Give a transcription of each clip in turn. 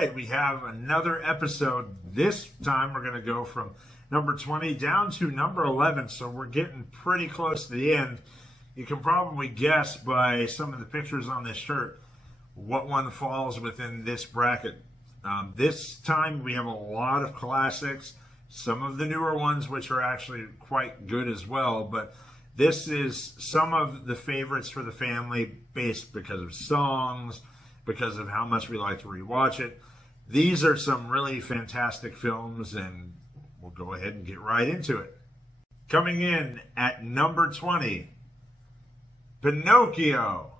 right, we have another episode. This time we're going to go from number 20 down to number 11, so we're getting pretty close to the end. You can probably guess by some of the pictures on this shirt what one falls within this bracket. This time we have a lot of classics, some of the newer ones which are actually quite good as well, but this is some of the favorites for the family based because of songs, because of how much we like to rewatch it. These are some really fantastic films, and we'll go ahead and get right into it. Coming in at number 20, Pinocchio.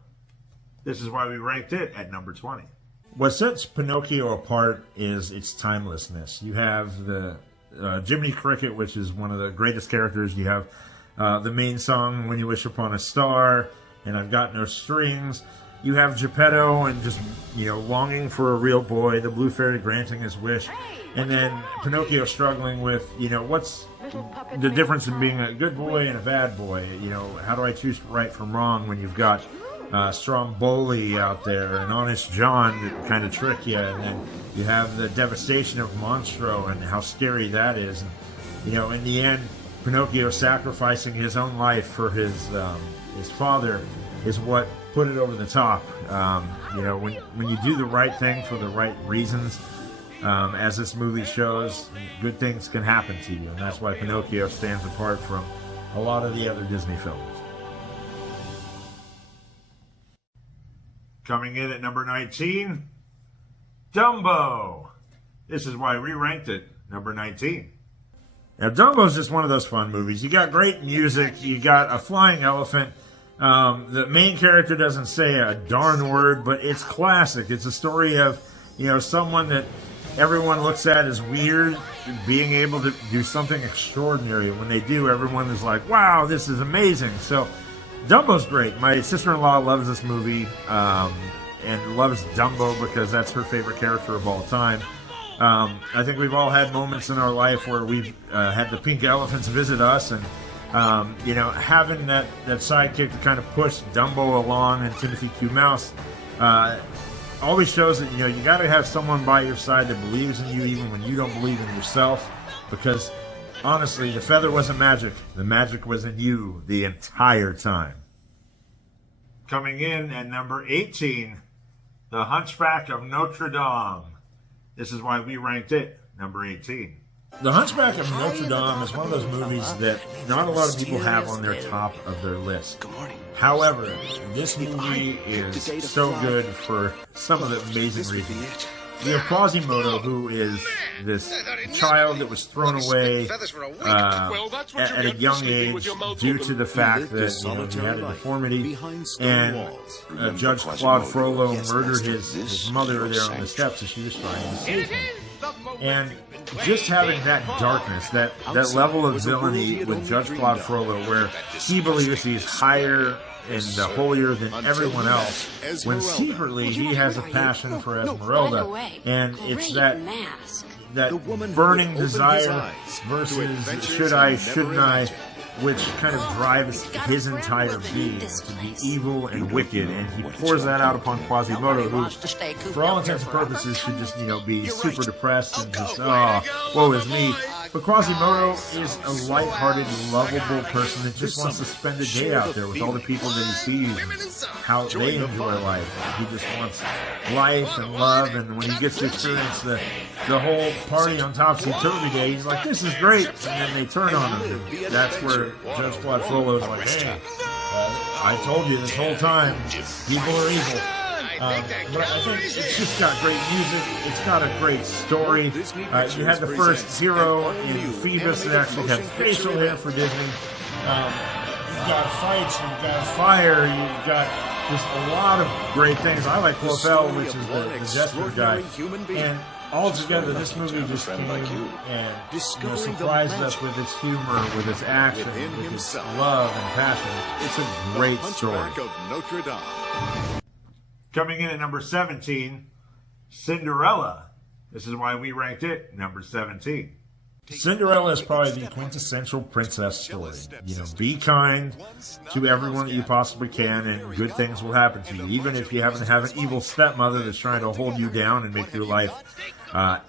This is why we ranked it at number 20. What sets Pinocchio apart is its timelessness. You have the Jiminy Cricket, which is one of the greatest characters. You have the main song, When You Wish Upon a Star, and I've Got No Strings. You have Geppetto and just, longing for a real boy, the Blue Fairy granting his wish, and then Pinocchio struggling with, what's the difference in being a good boy and a bad boy? How do I choose right from wrong when you've got Stromboli out there and Honest John that kind of trick you, and then you have the devastation of Monstro and how scary that is. And, in the end, Pinocchio sacrificing his own life for his father is what put it over the top. When you do the right thing for the right reasons, as this movie shows, good things can happen to you, and that's why Pinocchio stands apart from a lot of the other Disney films. Coming in at number 19, Dumbo. This is why we ranked it number 19. Now, Dumbo's just one of those fun movies. You got great music, you got a flying elephant. The main character doesn't say a darn word, but it's classic. It's a story of, someone that everyone looks at as weird being able to do something extraordinary. When they do, everyone is like, wow, this is amazing. So Dumbo's great. My sister-in-law loves this movie and loves Dumbo because that's her favorite character of all time. I think we've all had moments in our life where we've had the pink elephants visit us, and having that sidekick to kind of push Dumbo along, and Timothy Q. Mouse always shows that, you got to have someone by your side that believes in you even when you don't believe in yourself, because honestly, the feather wasn't magic. The magic was in you the entire time. Coming in at number 18, The Hunchback of Notre Dame. This is why we ranked it number 18. The Hunchback of Notre Dame is one of those movies that not a lot of people have on their top of their list. However, this movie is so good for some of the amazing reasons. You have Quasimodo, who is this child that was thrown away at a young age due to the fact that he had a deformity, and Judge Claude Frollo murdered his mother there on the steps as she was trying to save him. And just having that darkness, that level of villainy with Judge Claude Frollo, where he believes he's higher and holier than everyone else, when secretly he has a passion for Esmeralda, and it's that burning desire versus should I, shouldn't I, which kind of drives his entire being to be evil and wicked, and he pours that out upon Quasimodo, who, for all intents and purposes, should just, be super depressed and just, woe is me. But Quasimodo is a lighthearted, lovable person that just wants to spend a day out there with all the people that he sees and how they enjoy life. He just wants life and love, and when he gets to experience the whole party on Topsy-Turvy Day, he's like, this is great, and then they turn on him. And that's where Judge Claude Frollo is like, hey, I told you this whole time, people are evil. But I think it's just got great music. It's got a great story. You had the first hero in Phoebus that actually had facial hair for Disney. You've got fights, you've got fire, you've got just a lot of great things. I like Clofel, which is the jester guy. And altogether, this movie just came and surprised us with its humor, with its action, with its love and passion. It's a great story. Coming in at number 17, Cinderella. This is why we ranked it number 17. Cinderella is probably the quintessential princess story. You know, be kind to everyone that you possibly can, and good things will happen to you. Even if you happen to have an evil stepmother that's trying to hold you down and make your life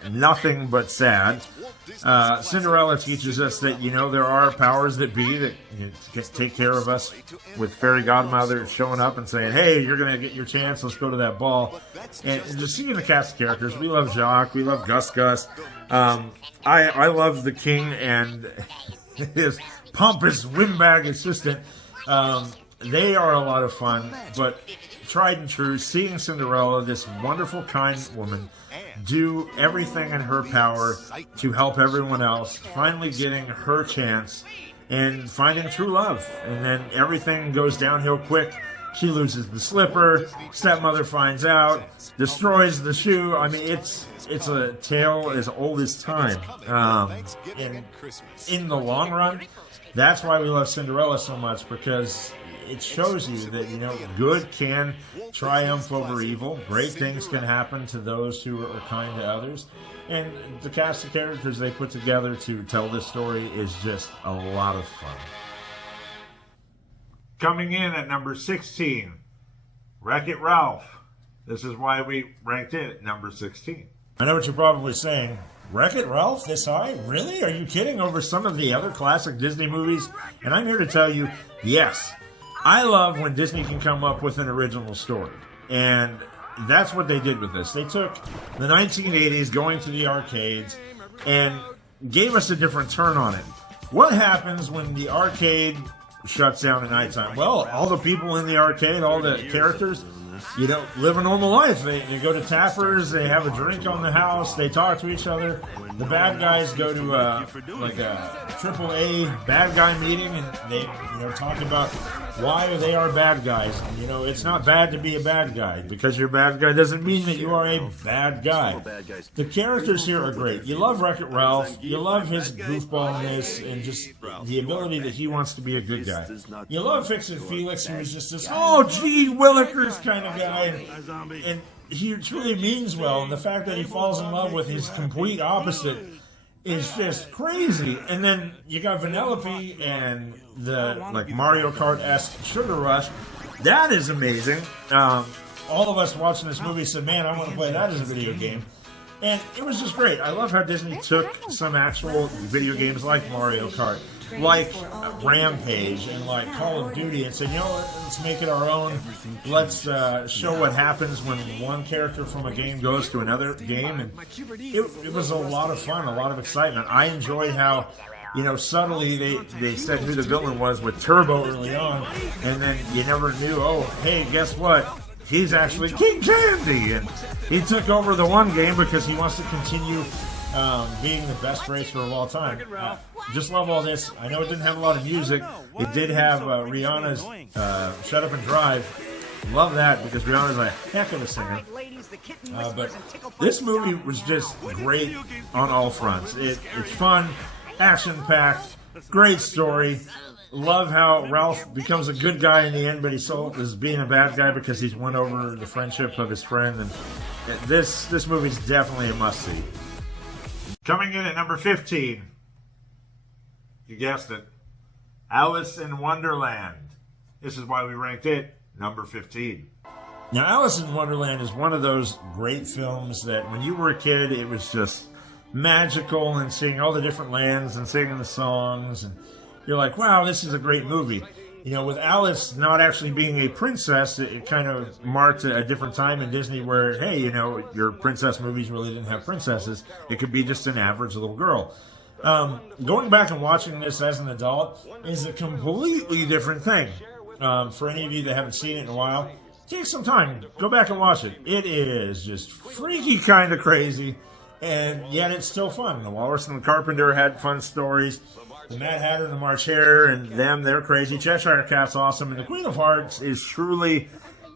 nothing but sad. Cinderella teaches us that, you know, there are powers that be that can take care of us, with fairy godmother showing up and saying, hey, you're going to get your chance, let's go to that ball. And just seeing the cast of characters, we love Jacques, we love Gus Gus. I love the king and his pompous windbag assistant. They are a lot of fun, but tried and true, seeing Cinderella, this wonderful, kind woman, do everything in her power to help everyone else, finally getting her chance and finding true love. And then everything goes downhill quick. She loses the slipper, stepmother finds out, destroys the shoe. I mean, it's a tale as old as time. And in the long run, that's why we love Cinderella so much, because it shows you that, you know, good can triumph over evil. Great things can happen to those who are kind to others. And the cast of characters they put together to tell this story is just a lot of fun. Coming in at number 16, Wreck-It Ralph. This is why we ranked it at number 16. I know what you're probably saying. Wreck-It Ralph this high? Really? Are you kidding? Over some of the other classic Disney movies? And I'm here to tell you, yes. I love when Disney can come up with an original story. And that's what they did with this. They took the 1980s, going to the arcades, and gave us a different turn on it. What happens when the arcade shuts down at nighttime? Well, all the people in the arcade, all the characters, you know, live a normal life. They go to tappers, they have a drink on the house, they talk to each other. The bad guys go to like a AAA bad guy meeting, and they, you know, talk about why they are bad guys. And, you know, it's not bad to be a bad guy. Because you're a bad guy doesn't mean that you are a bad guy. The characters here are great. You love Wreck-It Ralph. You love his goofballness and just the ability that he wants to be a good guy. You love Fix-It Felix, who is just this, oh, gee, Willikers kind of guy. And he truly means well. And the fact that he falls in love with his complete opposite is just crazy. And then you got Vanellope and the like Mario Kart-esque Sugar Rush. That is amazing. All of us watching this movie said, man, I want to play that as a video game. And it was just great. I love how Disney took some actual video games like Mario Kart, like Rampage, and like Call of Duty, and said, you know, let's make it our own. Let's show what happens when one character from a game goes to another game. And it was a lot of fun, a lot of excitement. I enjoyed how, you know, subtly they said who the villain was with Turbo early on, and then you never knew, oh, hey, guess what? He's actually King Candy, and he took over the one game because he wants to continue being the best racer of all time. Just love all this. I know it didn't have a lot of music. It did have Rihanna's Shut Up and Drive. Love that, because Rihanna's a heck of a singer. But this movie was just great on all fronts. It's fun, action-packed, great story. Love how Ralph becomes a good guy in the end, but he still is being a bad guy because he's won over the friendship of his friend. And this movie's definitely a must-see. Coming in at number 15, you guessed it, Alice in Wonderland. This is why we ranked it number 15. Now, Alice in Wonderland is one of those great films that when you were a kid, it was just magical, and seeing all the different lands and singing the songs, and you're like, wow, this is a great movie. You know, with Alice not actually being a princess, it kind of marked a different time in Disney where, hey, you know, your princess movies really didn't have princesses. It could be just an average little girl. Going back and watching this as an adult is a completely different thing. For any of you that haven't seen it in a while, take some time. Go back and watch it. It is just freaky kind of crazy, and yet it's still fun. The Walrus and the Carpenter had fun stories. The Mad Hatter and the March Hare and them, they're crazy. Cheshire Cat's awesome. And the Queen of Hearts is truly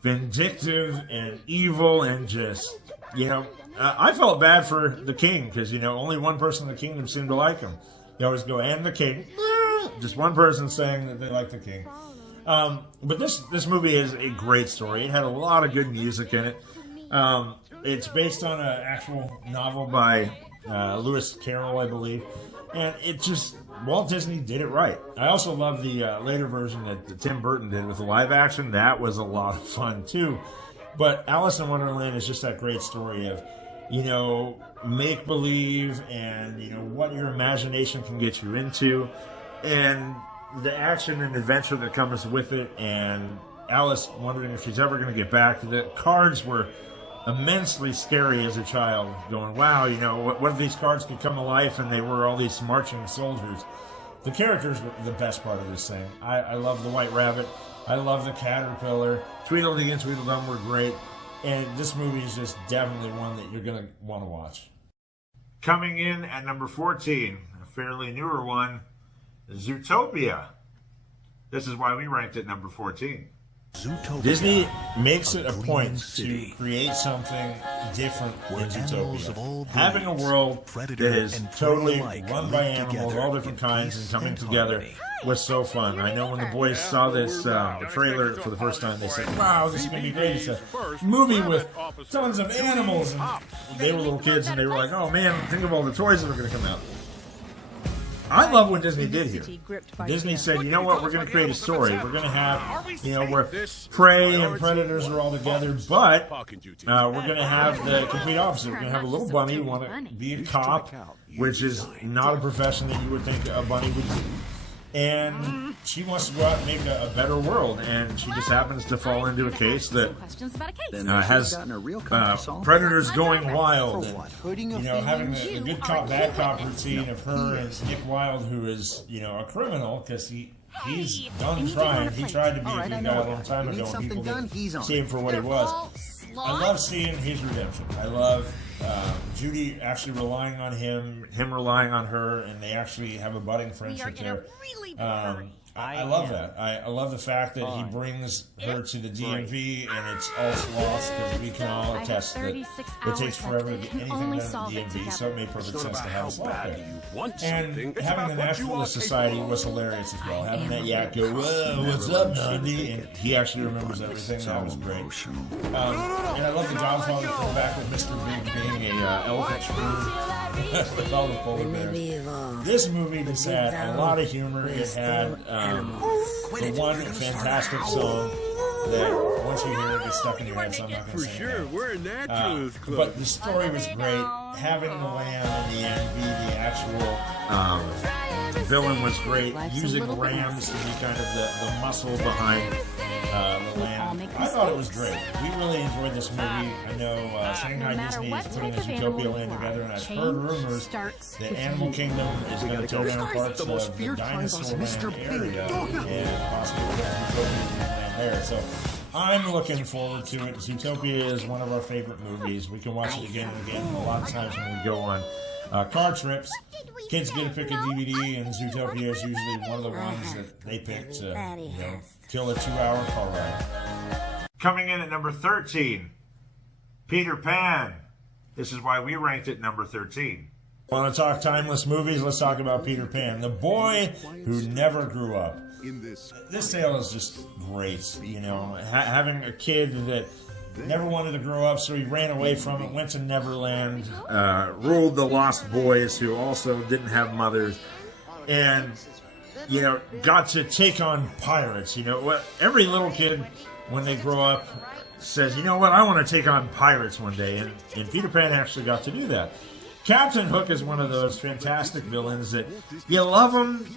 vindictive and evil, and just, you know, I felt bad for the king because, you know, only one person in the kingdom seemed to like him. You always go, and the king. Just one person saying that they like the king. But this movie is a great story. It had a lot of good music in it. It's based on an actual novel by Lewis Carroll, I believe. And it just, Walt Disney did it right. I also love the later version that Tim Burton did with the live action. That was a lot of fun too. But Alice in Wonderland is just that great story of, you know, make believe and, you know, what your imagination can get you into, and the action and adventure that comes with it, and Alice wondering if she's ever going to get back. The cards were immensely scary as a child, going, wow, you know, what if these cards could come to life and they were all these marching soldiers? The characters were the best part of this thing. I love the White Rabbit. I love the Caterpillar. Tweedledee and Tweedledum were great. And this movie is just definitely one that you're going to want to watch. Coming in at number 14, a fairly newer one, Zootopia. This is why we ranked it number 14. Zootopia. Disney makes it a point to create something different in Zootopia. Having a world that is totally run by animals, all different kinds, and coming together was so fun. I know when the boys saw this the trailer for the first time, they said, wow, this is going to be great. It's a movie with tons of animals. And they were little kids, and they were like, oh man, think of all the toys that are going to come out. I love what Disney did here. Disney said, you know what, we're going to create a story. We're going to have, you know, where prey and predators are all together, but we're going to have the complete opposite. We're going to have a little bunny who want to be a cop, which is not a profession that you would think a bunny would do. And she wants to go out and make a better world, and she just happens to fall into a case that has predators going wild, and, you know, having the good cop, bad cop routine of her and Nick Wilde, who is, you know, a criminal because he's done trying. He tried to be a good guy a long time ago, and people didn't see him for what he was. I love seeing his redemption. I love Judy actually relying on him relying on her, and they actually have a budding friendship there. I love that. I love the fact that he brings her to the DMV, and it's all sloths, because we can all attest that it takes forever to get anything done in the DMV, so it made perfect sense to have a sloth there. And having the Naturalist Society was hilarious as well. Having that yak go, whoa, what's up, Nandi? And he actually remembers everything. That was great. And I love the Godfather coming back with Mr. Big being a elephant shrew with all the polar bears. This movie just had a lot of humor. It had the one fantastic song that once you hear it gets stuck in your head, so I'm not going to sing it. But the story was great. Having the lamb in the end be the actual villain was great. Using rams to be kind of the muscle behind the lamb. I thought it was great. We really enjoyed this movie. I know Shanghai Disney is putting a Zootopia land together, and I've heard rumors that Animal Kingdom is going to tear down parts of the Dinosaur Land area and possibly Zootopia land there. So I'm looking forward to it. Zootopia is one of our favorite movies. We can watch it again and again. A lot of times when we go on car trips, kids get to pick a DVD, and Zootopia is usually one of the ones that they pick to, you know, kill a 2-hour car ride. Coming in at number 13, Peter Pan. This is why we ranked it number 13. Want to talk timeless movies? Let's talk about Peter Pan, the boy who never grew up. This tale is just great, you know, having a kid that never wanted to grow up, so he ran away from it, went to Neverland, ruled the Lost Boys, who also didn't have mothers, and, you know, got to take on pirates. You know, what every little kid, when they grow up, says, you know what, I want to take on pirates one day, and Peter Pan actually got to do that. Captain Hook is one of those fantastic villains that you love him,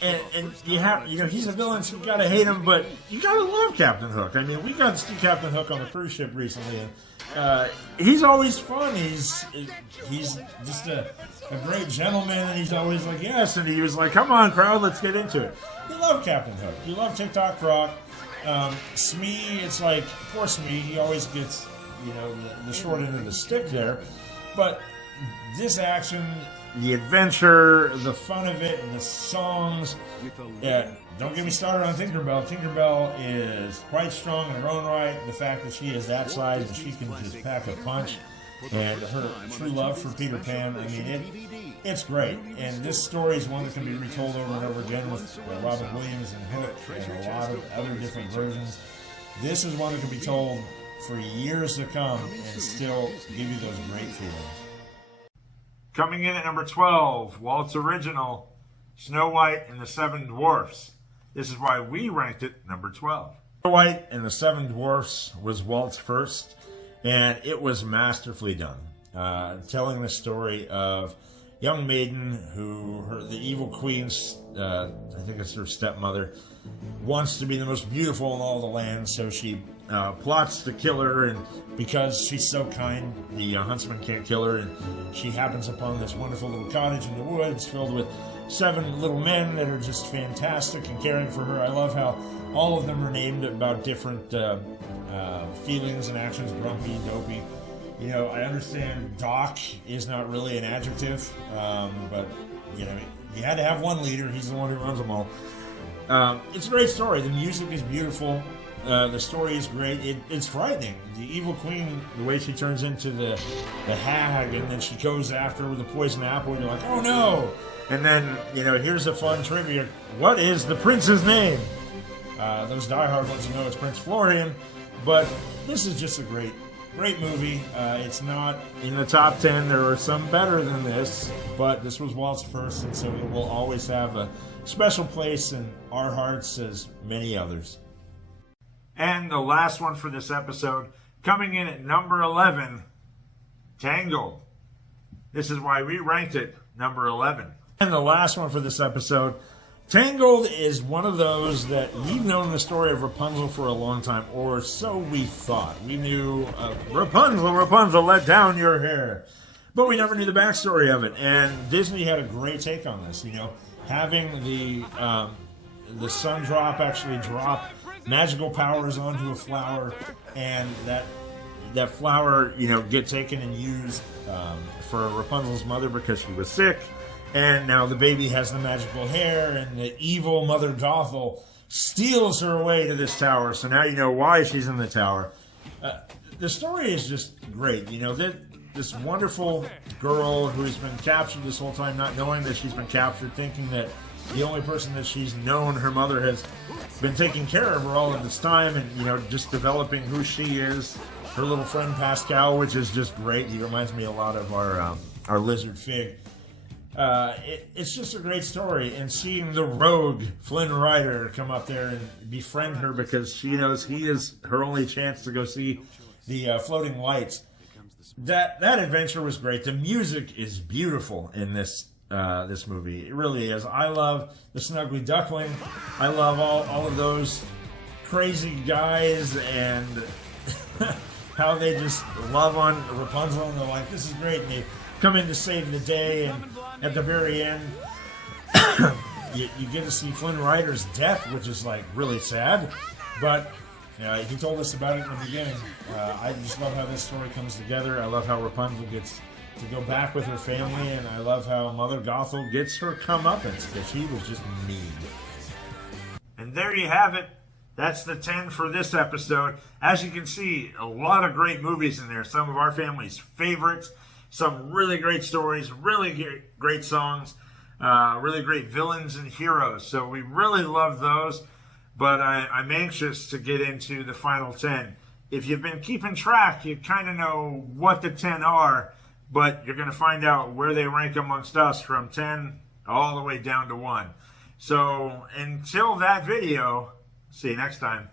and you have, you know, he's a villain, so you gotta hate him, but you gotta love Captain Hook. I mean, we got to see Captain Hook on the cruise ship recently, and he's always fun. He's just a great gentleman, and he's always like, yes, and he was like, come on, crowd, let's get into it. You love Captain Hook. You love TikTok Croc. Smee, it's like, poor Smee, he always gets, you know, the short end of the stick there, but this action, the adventure, the fun of it, and the songs. Don't get me started on Tinkerbell. Tinkerbell is quite strong in her own right. The fact that she is that size and she can just pack a punch, and her true love for Peter Pan. I mean, it's great. And this story is one that can be retold over and over again with Robin Williams and Hook and a lot of other different versions. This is one that can be told for years to come and still give you those great feelings. Coming in at number 12, Walt's original, Snow White and the Seven Dwarfs. This is why we ranked it number 12. Snow White and the Seven Dwarfs was Walt's first, and it was masterfully done. Telling the story of young maiden who, the evil queen's, I think it's her stepmother, wants to be the most beautiful in all the land, so she plots to kill her, and because she's so kind, the huntsman can't kill her, and she happens upon this wonderful little cottage in the woods filled with 7 little men that are just fantastic and caring for her. I love how all of them are named about different feelings and actions: grumpy, dopey. You know, I understand Doc is not really an adjective, but, you know, you had to have one leader. He's the one who runs them all. It's a great story. The music is beautiful. The story is great. It's frightening. The evil queen, the way she turns into the hag, and then she goes after her with a poison apple, and you're like, oh no! And then, you know, here's a fun trivia. What is the prince's name? Those diehard ones know it's Prince Florian, but this is just a great movie. It's not in the top 10. There are some better than this, but this was Walt's first, and so it will always have a special place in our hearts as many others. And the last one for this episode, coming in at number 11, Tangled. This is why we ranked it number 11. And the last one for this episode, Tangled is one of those that we've known the story of Rapunzel for a long time, or so we thought. We knew Rapunzel, let down your hair. But we never knew the backstory of it, and Disney had a great take on this, you know, having the sun drop actually drop magical powers onto a flower, and that flower, you know, get taken and used for Rapunzel's mother because she was sick, and now the baby has the magical hair, and the evil Mother Gothel steals her away to this tower, so now you know why she's in the tower. The story is just great, you know, this wonderful girl who's been captured this whole time, not knowing that she's been captured, thinking that the only person that she's known, her mother, has been taking care of her all of this time, and, you know, just developing who she is. Her little friend Pascal, which is just great. He reminds me a lot of our lizard Fig. It's just a great story, and seeing the rogue Flynn Rider come up there and befriend her because she knows he is her only chance to go see the floating lights. That adventure was great. The music is beautiful in this movie. It really is. I love the Snuggly Duckling. I love all of those crazy guys, and how they just love on Rapunzel, and they're like, this is great, and they come in to save the day, and at the very end you get to see Flynn Rider's death, which is like really sad, but he told us about it in the beginning. I just love how this story comes together. I love how Rapunzel gets to go back with her family, and I love how Mother Gothel gets her comeuppance because she was just mean. And there you have it. That's the 10 for this episode. As you can see, a lot of great movies in there. Some of our family's favorites. Some really great stories, really great songs, really great villains and heroes. So we really love those. But I'm anxious to get into the final 10. If you've been keeping track, you kind of know what the 10 are. But you're going to find out where they rank amongst us from 10 all the way down to 1. So until that video, see you next time.